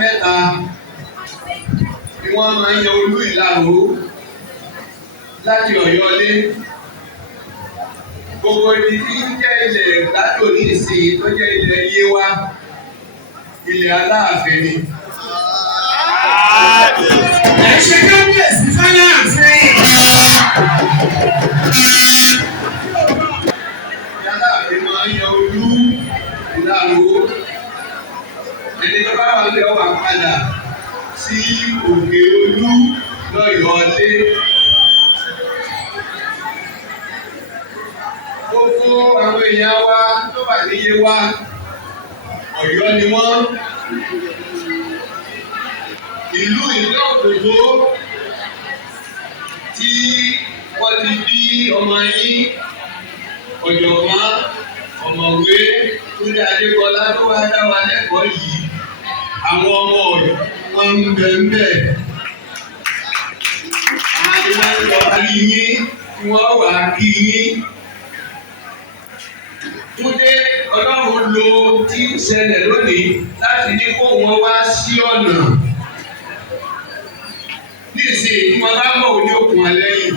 mẹ́ta ni wọ́n máa ń yan olú Ìlaró láti Ọ̀yọ́lé. Gbogbo ibi tí ń jẹ́ ilẹ̀ Ìgbádò ní ìsìn tó jẹ́ ilẹ̀ Yewa, ilẹ̀ Aláàfin ni. Ẹ ṣe kábíyèsí fáláàfin. Aláàfin máa ń yan olú Ìlaró. Ẹni tó bá wà lé ọwà padà sí Òkè Olú l'Ọ̀yọ́lé. Gbogbo àwọn èèyàn wa tó wà ní Yewa, Ọ̀yọ́ ni wọ́n. Ìlú Ìlọ́kòtó tí wọ́n ti bí ọmọ yín ọ̀jọ̀gbọ́n ọ̀mọ̀wé Túndé Adékọlá tó wá dá wa lẹ́kọ̀ọ́ yìí. Àwọn ọmọ Ọ̀yọ́ wọn ń bẹ ń bẹ̀. Àwọn wọ́n lọ rí yín tí wọ́n wà kí yín. Túndé Ọlọ́run lo tí ń ṣẹlẹ̀ lónìí láti ní kó wọn wá sí ọ̀nà. Ní ìsìn tí wọ́n bá mọ̀ ní òkun alẹ́ yìí.